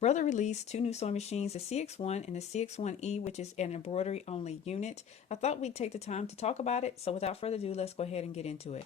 Brother released two new sewing machines, the CX1 and the CX1E, which is an embroidery only unit. I thought we'd take the time to talk about it, so without further ado, let's go ahead and get into it.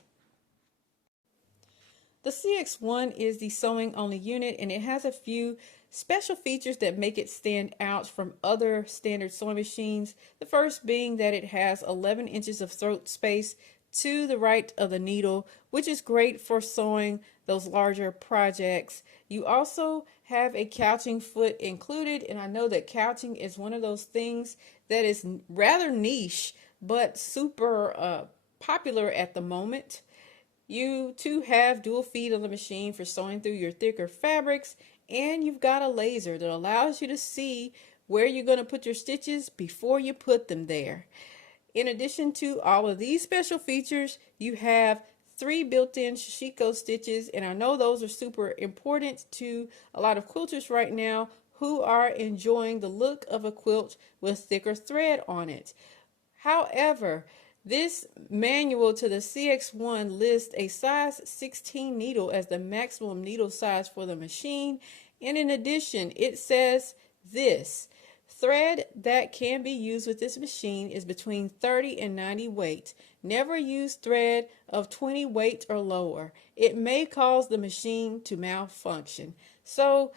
The CX1 is the sewing only unit, and it has a few special features that make it stand out from other standard sewing machines. The first being that it has 11 inches of throat space to the right of the needle, which is great for sewing those larger projects. You also have a couching foot included, and I know that couching is one of those things that is rather niche but super popular at the moment. You too have dual feed on the machine for sewing through your thicker fabrics, and you've got a laser that allows you to see where you're going to put your stitches before you put them there. In addition to all of these special features, you have 3 built-in Shishiko stitches, and I know those are super important to a lot of quilters right now who are enjoying the look of a quilt with thicker thread on it. However, this manual to the CX1 lists a size 16 needle as the maximum needle size for the machine, and in addition, it says this: thread that can be used with this machine is between 30 and 90 weight. Never use thread of 20 weight or lower. It may cause the machine to malfunction. So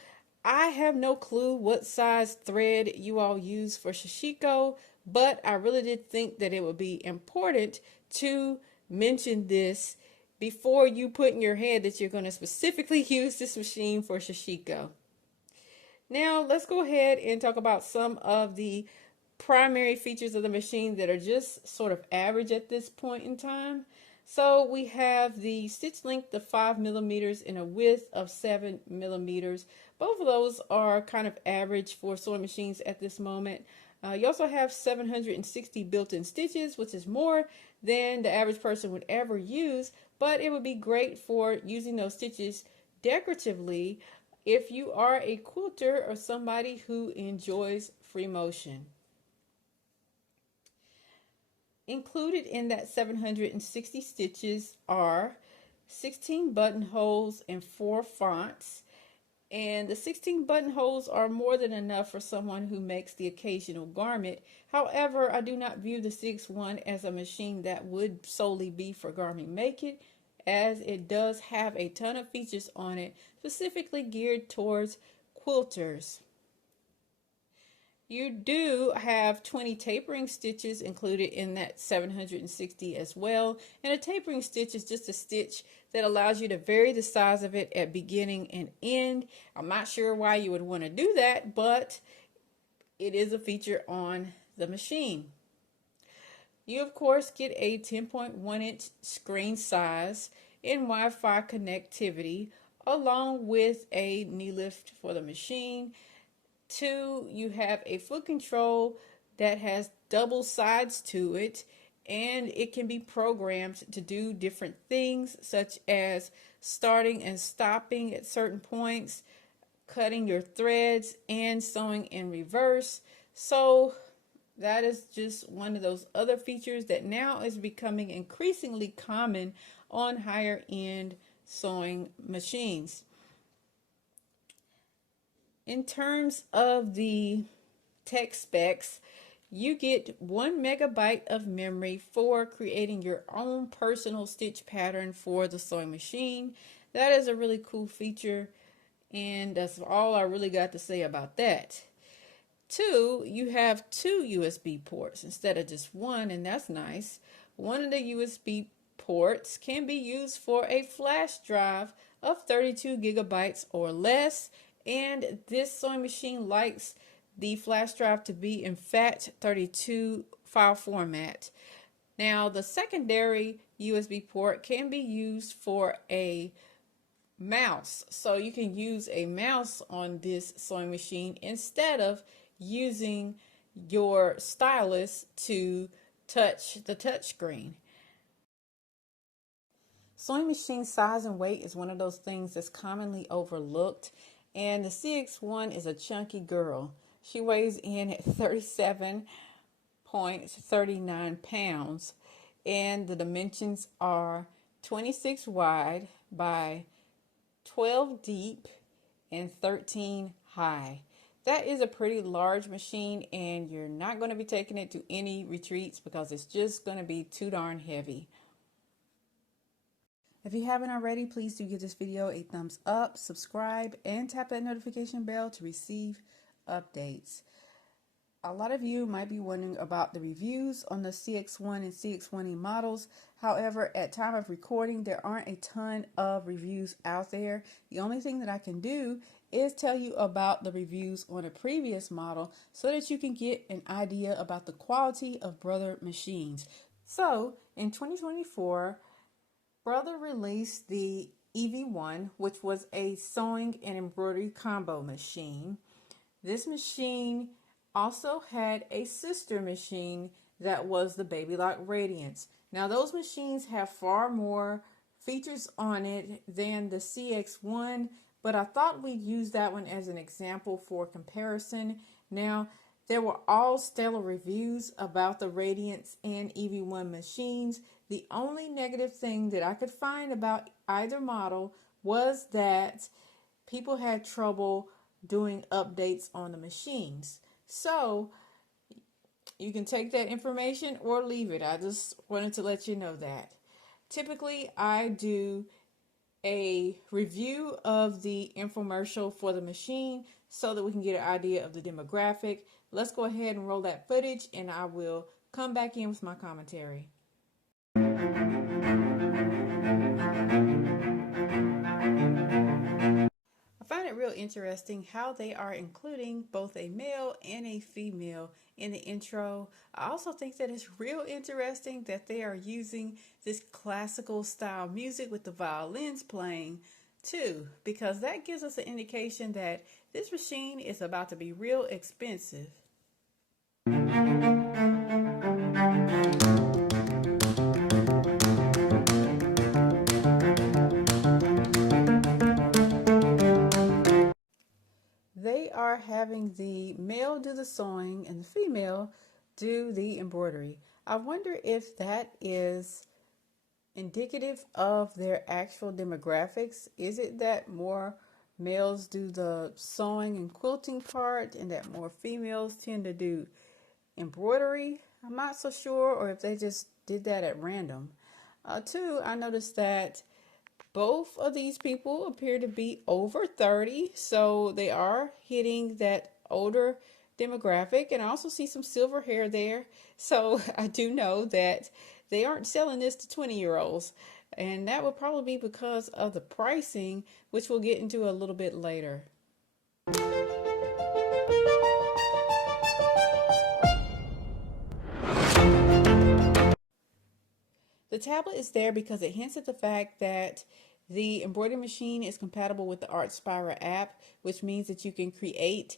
I have no clue what size thread you all use for Shishiko, but I really did think that it would be important to mention this before you put in your head that you're going to specifically use this machine for Shishiko. Now let's go ahead and talk about some of the primary features of the machine that are just sort of average at this point in time. So we have the stitch length of 5 millimeters and a width of 7 millimeters. Both of those are kind of average for sewing machines at this moment. You also have 760 built-in stitches, which is more than the average person would ever use, but it would be great for using those stitches decoratively if you are a quilter or somebody who enjoys free motion. Included in that 760 stitches are 16 buttonholes and 4 fonts. And the 16 buttonholes are more than enough for someone who makes the occasional garment. However, I do not view the CX1 as a machine that would solely be for garment making, as it does have a ton of features on it specifically geared towards quilters. You do have 20 tapering stitches included in that 760 as well. And a tapering stitch is just a stitch that allows you to vary the size of it at beginning and end. I'm not sure why you would want to do that, but it is a feature on the machine. You of course get a 10.1 inch screen size and Wi-Fi connectivity, along with a knee lift for the machine. 2, you have a foot control that has double sides to it, and it can be programmed to do different things such as starting and stopping at certain points, cutting your threads, and sewing in reverse. So that is just one of those other features that now is becoming increasingly common on higher end sewing machines. In terms of the tech specs, you get 1 megabyte of memory for creating your own personal stitch pattern for the sewing machine. That is a really cool feature, and that's all I really got to say about that. 2, you have 2 USB ports instead of just one, and that's nice. One of the USB ports can be used for a flash drive of 32 gigabytes or less, and this sewing machine likes the flash drive to be in FAT32 file format. Now, the secondary USB port can be used for a mouse, so you can use a mouse on this sewing machine instead of using your stylus to touch the touch screen. Sewing machine size and weight is one of those things that's commonly overlooked, and the CX1 is a chunky girl. She weighs in at 37.39 pounds, and the dimensions are 26 wide by 12 deep and 13 high. That is a pretty large machine, and you're not going to be taking it to any retreats because it's just going to be too darn heavy. If you haven't already, please do give this video a thumbs up, subscribe, and tap that notification bell to receive updates. A lot of you might be wondering about the reviews on the CX1 and CX1E models. However, at time of recording, there aren't a ton of reviews out there. The only thing that I can do is tell you about the reviews on a previous model so that you can get an idea about the quality of Brother machines. So, in 2024, Brother released the EV1, which was a sewing and embroidery combo machine. This machine also had a sister machine that was the Baby Lock Radiance. Now those machines have far more features on it than the CX1, but I thought we'd use that one as an example for comparison. Now there were all stellar reviews about the Radiance and EV1 machines. The only negative thing that I could find about either model was that people had trouble doing updates on the machines. So you can take that information or leave it. I just wanted to let you know that. Typically, I do a review of the infomercial for the machine so that we can get an idea of the demographic. Let's go ahead and roll that footage, and I will come back in with my commentary. I find it real interesting how they are including both a male and a female in the intro. I also think that it's real interesting that they are using this classical style music with the violins playing too, because that gives us an indication that this machine is about to be real expensive. They are having the male do the sewing and the female do the embroidery. I wonder if that is indicative of their actual demographics. Is it that more males do the sewing and quilting part and that more females tend to do embroidery? I'm not so sure, or if they just did that at random. Two, I noticed that both of these people appear to be over 30, so they are hitting that older demographic. And I also see some silver hair there, so I do know that they aren't selling this to 20-year-olds, and that would probably be because of the pricing, which we'll get into a little bit later. The tablet is there because it hints at the fact that the embroidery machine is compatible with the Artspira app, which means that you can create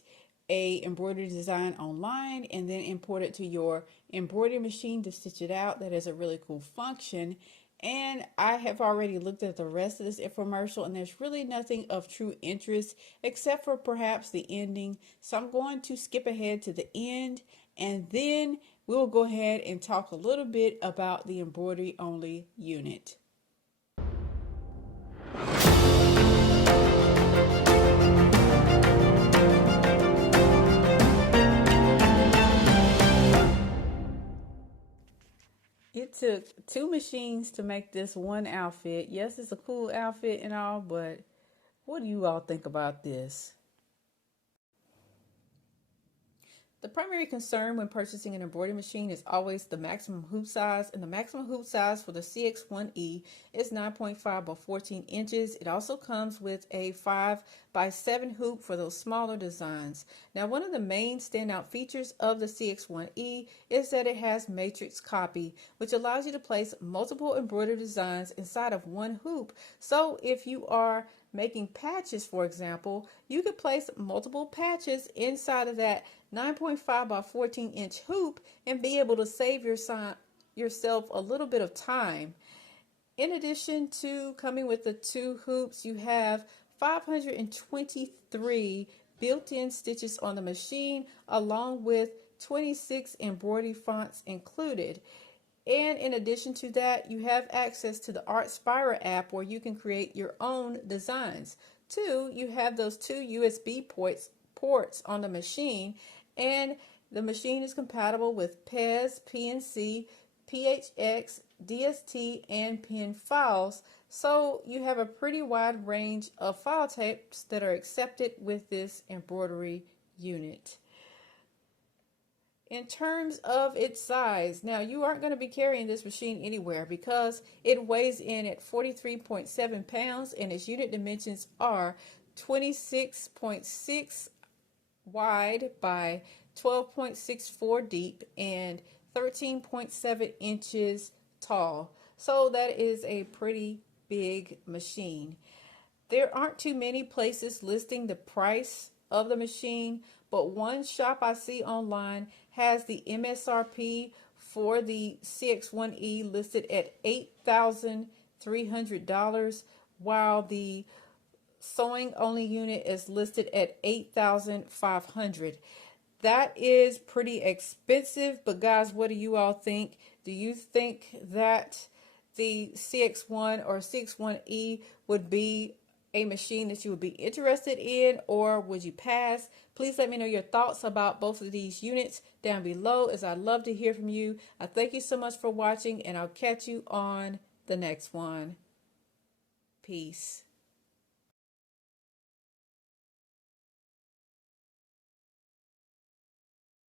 a embroidery design online and then import it to your embroidery machine to stitch it out. That is a really cool function. And I have already looked at the rest of this infomercial, and there's really nothing of true interest except for perhaps the ending. So I'm going to skip ahead to the end, and then we'll go ahead and talk a little bit about the embroidery only unit. It took 2 machines to make this one outfit. Yes, it's a cool outfit and all, but what do you all think about this? The primary concern when purchasing an embroidery machine is always the maximum hoop size, and the maximum hoop size for the CX1E is 9.5 by 14 inches. It also comes with a 5 by 7 hoop for those smaller designs. Now, one of the main standout features of the CX1E is that it has matrix copy, which allows you to place multiple embroidery designs inside of one hoop. So if you are making patches, for example, you could place multiple patches inside of that 9.5 by 14 inch hoop and be able to save yourself a little bit of time. In addition to coming with the 2 hoops, you have 523 built-in stitches on the machine, along with 26 embroidery fonts included. And in addition to that, you have access to the Artspira app where you can create your own designs. 2, you have those 2 USB ports on the machine, and the machine is compatible with PES, PNC, PHX, DST, and PIN files. So you have a pretty wide range of file types that are accepted with this embroidery unit. In terms of its size, now you aren't going to be carrying this machine anywhere because it weighs in at 43.7 pounds and its unit dimensions are 26.6 wide by 12.64 deep and 13.7 inches tall. So that is a pretty big machine. There aren't too many places listing the price of the machine, but one shop I see online has the MSRP for the CX1E listed at $8,300, while the sewing only unit is listed at $8,500. That is pretty expensive, but guys, what do you all think? Do you think that the CX1 or CX1E would be a machine that you would be interested in, or would you pass? Please let me know your thoughts about both of these units down below, as I'd love to hear from you. I thank you so much for watching, and I'll catch you on the next one. Peace.